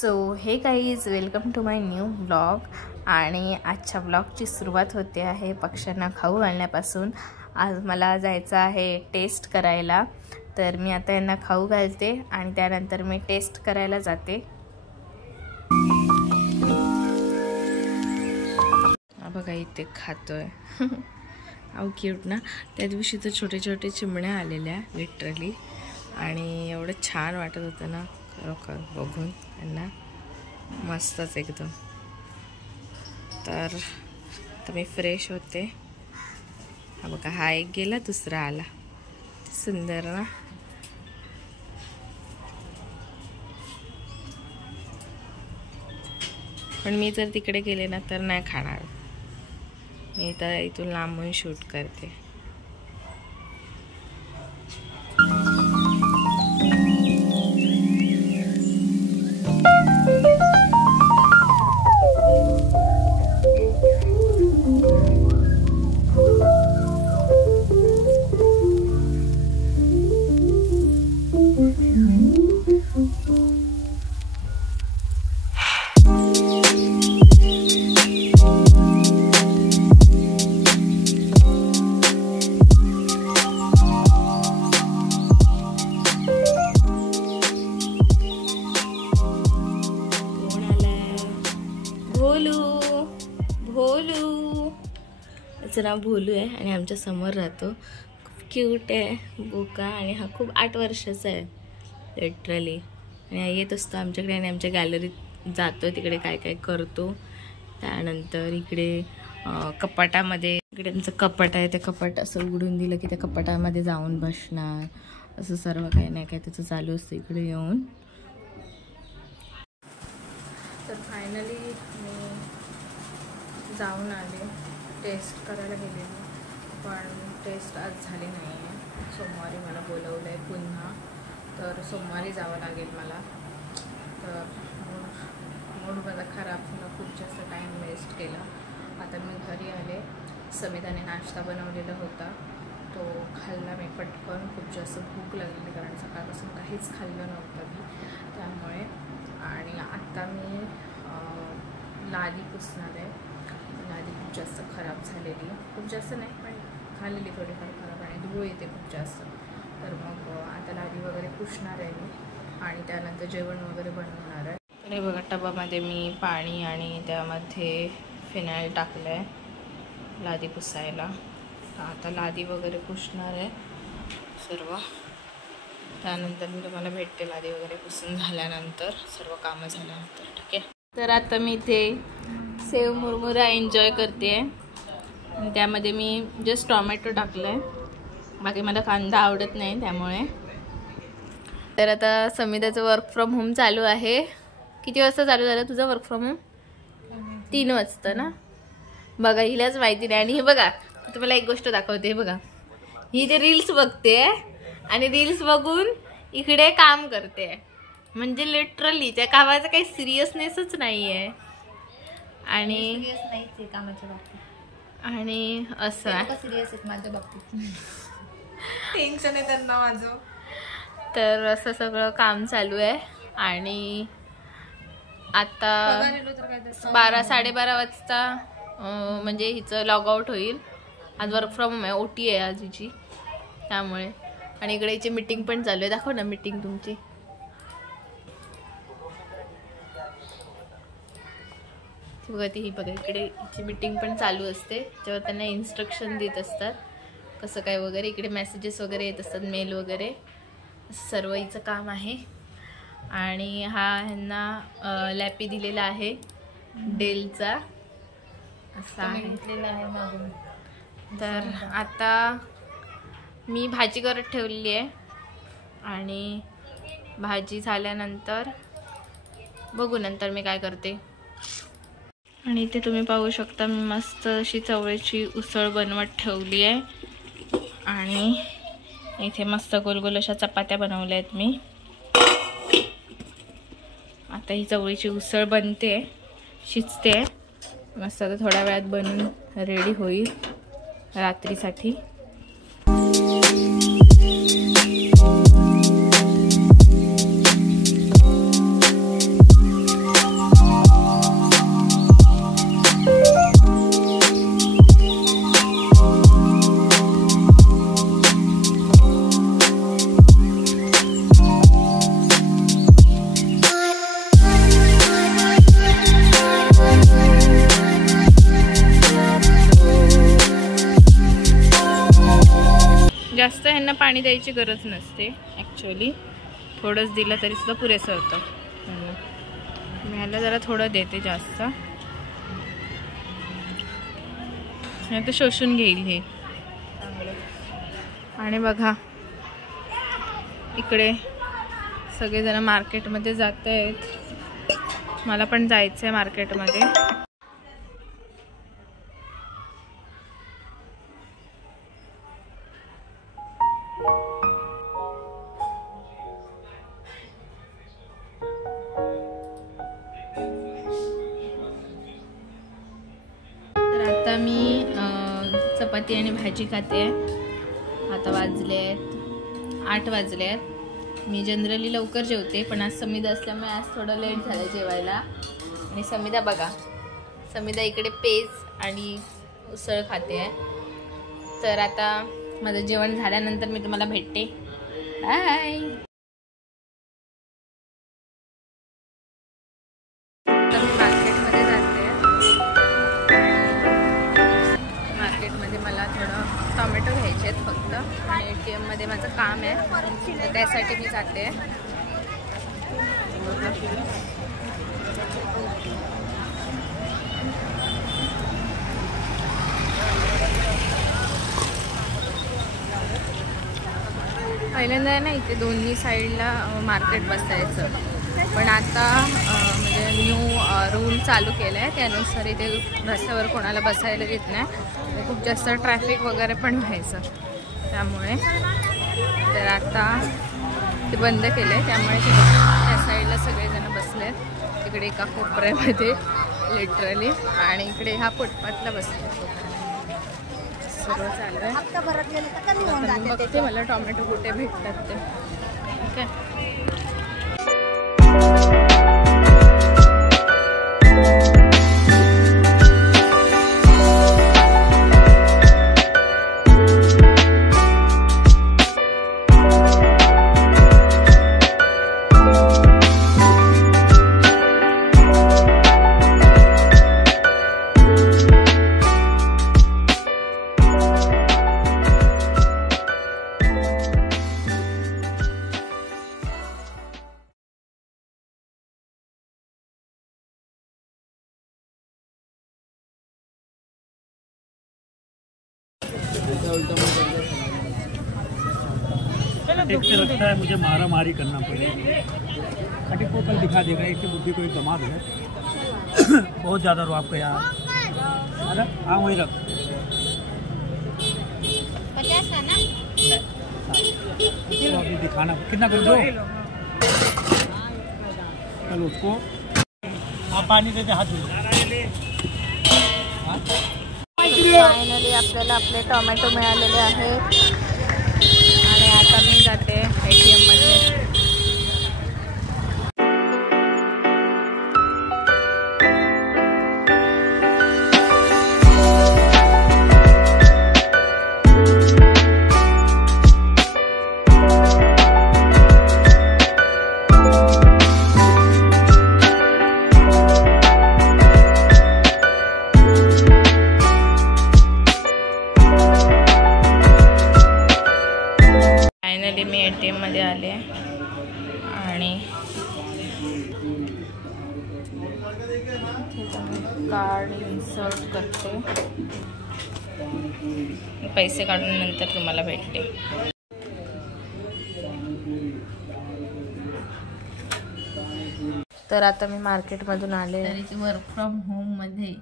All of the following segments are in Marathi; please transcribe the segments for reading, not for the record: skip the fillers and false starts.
So hey guys, welcome to my new vlog. आणि आजच्या व्लॉगची सुरुवात होते आहे पक्ष्यांना खाऊ घालण्यापासून. आज मला जायचं आहे टेस्ट करायला, तर मी आता यांना खाऊ घालते आणि त्यानंतर मी टेस्ट करायला जाते. बघा इथे खातोय. अहो क्यूट ना. त्या दिवशी तर छोटे छोटे चिमण्या आलेल्या लिटरली, आणि एवढं छान वाटत होतं ना खरोखर बघून यांना. मस्तच एकदम. तर मी फ्रेश होते. हा बघा, हा एक गेला, दुसरा आला. सुंदर ना. पण मी जर तिकडे गेले ना तर नाही खाणार. मी तर इथून लांबून शूट करते. त्याचं नाव भोलू आहे आणि आमच्या समोर राहतो. खूप क्यूट आहे, बोका. आणि हा खूप 8 वर्षाचा आहे लिटरली. आणि हा येत असतो आमच्याकडे आणि आमच्या गॅलरीत जातो, तिकडे काय काय करतो. त्यानंतर इकडे कपाटामध्ये, इकडे आमचं कपाट आहे, त्या कपाट असं उघडून दिलं की त्या कपाटामध्ये जाऊन बसणार. असं सर्व काही नाही काय त्याचं चालू असतं इकडे येऊन. तर फायनली मी जाऊन आले, टेस्ट करायला गेलेली, पण टेस्ट आज झाली नाही आहे. सोमवारी मला बोलवलं आहे पुन्हा, तर सोमवारी जावं लागेल मला. तर मूड माझा खराब झाला, खूप जास्त टाईम वेस्ट केला. आता मी घरी आले, समिताने नाश्ता बनवलेला होता, तो खाल्ला मी पटकन. खूप जास्त भूक लागलेली, कारण सकाळपासून काहीच खाल्लं नव्हतं मी, त्यामुळे. आणि आत्ता मी लादी पुसणार आहे. लादी खूप जास्त खराब झालेली, खूप जास्त नाही पण झालेली थोडीफार खराब, आणि धूळ येते खूप जास्त. तर मग आता लादी वगैरे पुसणार आहे मी, आणि त्यानंतर जेवण वगैरे बनवणार आहे. तर हे बघा, टबामध्ये मी पाणी आणि त्यामध्ये फिनाईल टाकलं आहे लादी पुसायला. आता लादी वगैरे पुसणार आहे सर्व. त्यानंतर मी तुम्हाला भेटते लादी वगैरे पुसून झाल्यानंतर, सर्व कामं झाल्यानंतर. ठीक आहे. तर आता मी इथे सेव मुरमुरा एन्जॉय करते आहे. त्यामध्ये मी जस्ट टॉमॅटो टाकलं आहे, बाकी मला कांदा आवडत नाही त्यामुळे. तर आता समिताचं वर्क फ्रॉम होम चालू आहे. किती वाजता चालू झालं तुझं वर्क फ्रॉम होम? 3 वाजता ना. बघा, हिलाच माहिती नाही. आणि हे बघा, तुम्हाला एक गोष्ट दाखवते. बघा, ही ते रील्स बघते आणि रील्स बघून इकडे काम करते. म्हणजे लिटरली त्या कामाचा काही सिरियसनेसच नाही आहे. आणि कामाच्या बाबतीत आणि असं सिरियस आहेत माझ्या बाबतीत. टेन्शन आहे त्यांना माझं. तर असं सगळं काम चालू आहे. आणि आता 12-12:30 वाजता म्हणजे हिचं लॉग आउट होईल. आज वर्क फ्रॉम होम आहे, OT आहे आज हिची, त्यामुळे. आणि इकडे हिची मीटिंग पण चालू आहे. दाखव ना मीटिंग तुमची. बघा ती, ही बघा, इकडे हिची मीटिंग पण चालू असते, तेव्हा त्यांना इन्स्ट्रक्शन देत असतात कसं काय वगैरे. इकडे मेसेजेस वगैरे येत असतात, मेल वगैरे, सर्व हिचं काम आहे. आणि हा ह्यांना लॅपी दिलेला आहे डेलचा, असा आहे. तर आता मी भाजी करत ठेवलेली आहे, आणि भाजी झाल्यानंतर बघू नंतर मी काय करते. आणि इथे तुम्ही पाहू शकता, मी मस्त अशी चवळीची उसळ बनवत ठेवली आहे. आणि इथे मस्त गोलगोल अशा चपात्या बनवल्या आहेत मी. आता ही चवळीची उसळ बनते, शिजते मस्त. आता थोड्या वेळात बनून रेडी होईल रात्रीसाठी. जास्त ह्यांना पाणी द्यायची गरज नसते ॲक्च्युली, थोडंच दिलं तरी सुद्धा पुरेसं होतं. मी ह्याला जरा थोडं देते जास्त, नाही तर शोषून घेईल हे. आणि बघा इकडे सगळेजण मार्केटमध्ये जात आहेत, मला पण जायचं आहे मार्केटमध्ये. तर आता मी चपाती आणि भाजी खाते. आता वाजले आहेत 8 वाजले आहेत. मी जनरली लवकर जेवते, पण आज समिधा असल्यामुळे आज थोडं लेट झालं जेवायला. आणि समिधा बघा, समिधा इकडे पेज आणि उसळ खाते आहे. तर आता माझं जेवण झाल्यानंतर मी तुम्हाला भेटते. बाय. तर मी मार्केटमध्ये जाते. मार्केटमध्ये मला थोडं टोमॅटो घ्यायचे आहेत फक्त, आणि ATM मध्ये माझं काम आहे, तर त्यासाठी मी जाते. पहिल्यांदा ना इथे दोन्ही साईडला मार्केट बसायचं, पण आता म्हणजे न्यू रूल चालू केला आहे, त्यानुसार इथे रस्त्यावर कोणाला बसायला देत नाही. खूप जास्त ट्रॅफिक वगैरे पण व्हायचं त्यामुळे. तर आता ते बंद केलं आहे, त्यामुळे त्या साईडला सगळेजण बसलेत, तिकडे एका कोपऱ्यामध्ये लिटरली, आणि इकडे ह्या फुटपाथला बसले. सर्व चालू आहे. बघते मला टोमॅटो कुठे भेटतात ते. ओके. एक से लगता है मुझे मारा मारी करना पड़ेगा। खटिक को कल दिखा देगा, एक बुद्धि को एक दमाद है बहुत ज़्यादा रो आपको यहाँ। अरे हाँ वही रख 50 है ना? नहीं अभी दिखाना कितना कर दो। चलो उसको आप पानी देते हाथ धो। फायनली आपल्याला आपले टोमॅटो मिळालेले आहेत, आणि आता मी जाते ATM मध्ये. फायनली मी ATM मध्ये आले आणि कार्ड इन्सर्ट करते, पैसे काढून नंतर तुम्हाला भेटते. तर आता मी मार्केटमधून आले. तरी वर्क फ्रॉम होम मध्ये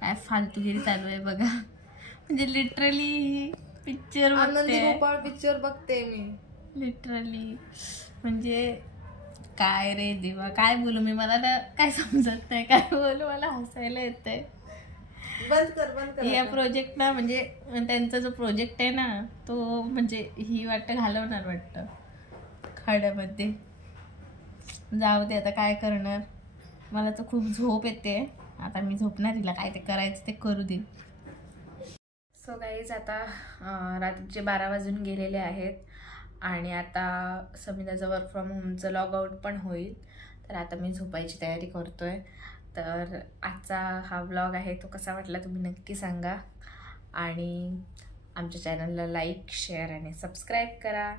काय फालतूगिरी चालू आहे बघा. म्हणजे लिटरली पिक्चर बघते मी लिटरली. म्हणजे काय रे देवा, काय बोलू मी, मला ना काय समजत नाही, काय बोलू, मला हसायला येतंय. बंद कर या प्रोजेक्ट ना, म्हणजे त्यांचा जो प्रोजेक्ट आहे ना, तो म्हणजे ही वाटतं घालवणार वाटतं खाड्यामध्ये. जाऊ दे आता, काय करणार. मला तर खूप झोप येते, आता मी झोपणार. हिला काय ते करायचं ते करू दे. सो गाईज, आता रात्रीचे 12 वाजून गेलेले आहेत, आणि आता समिधाचं वर्क फ्रॉम होमचं लॉग आउट पण होईल. तर आता मी झोपायची तयारी करतोय. तर आजचा हा व्लॉग आहे तो कसा वाटला तुम्ही नक्की सांगा. आणि आमच्या चॅनलला लाईक शेअर आणि सबस्क्राईब करा.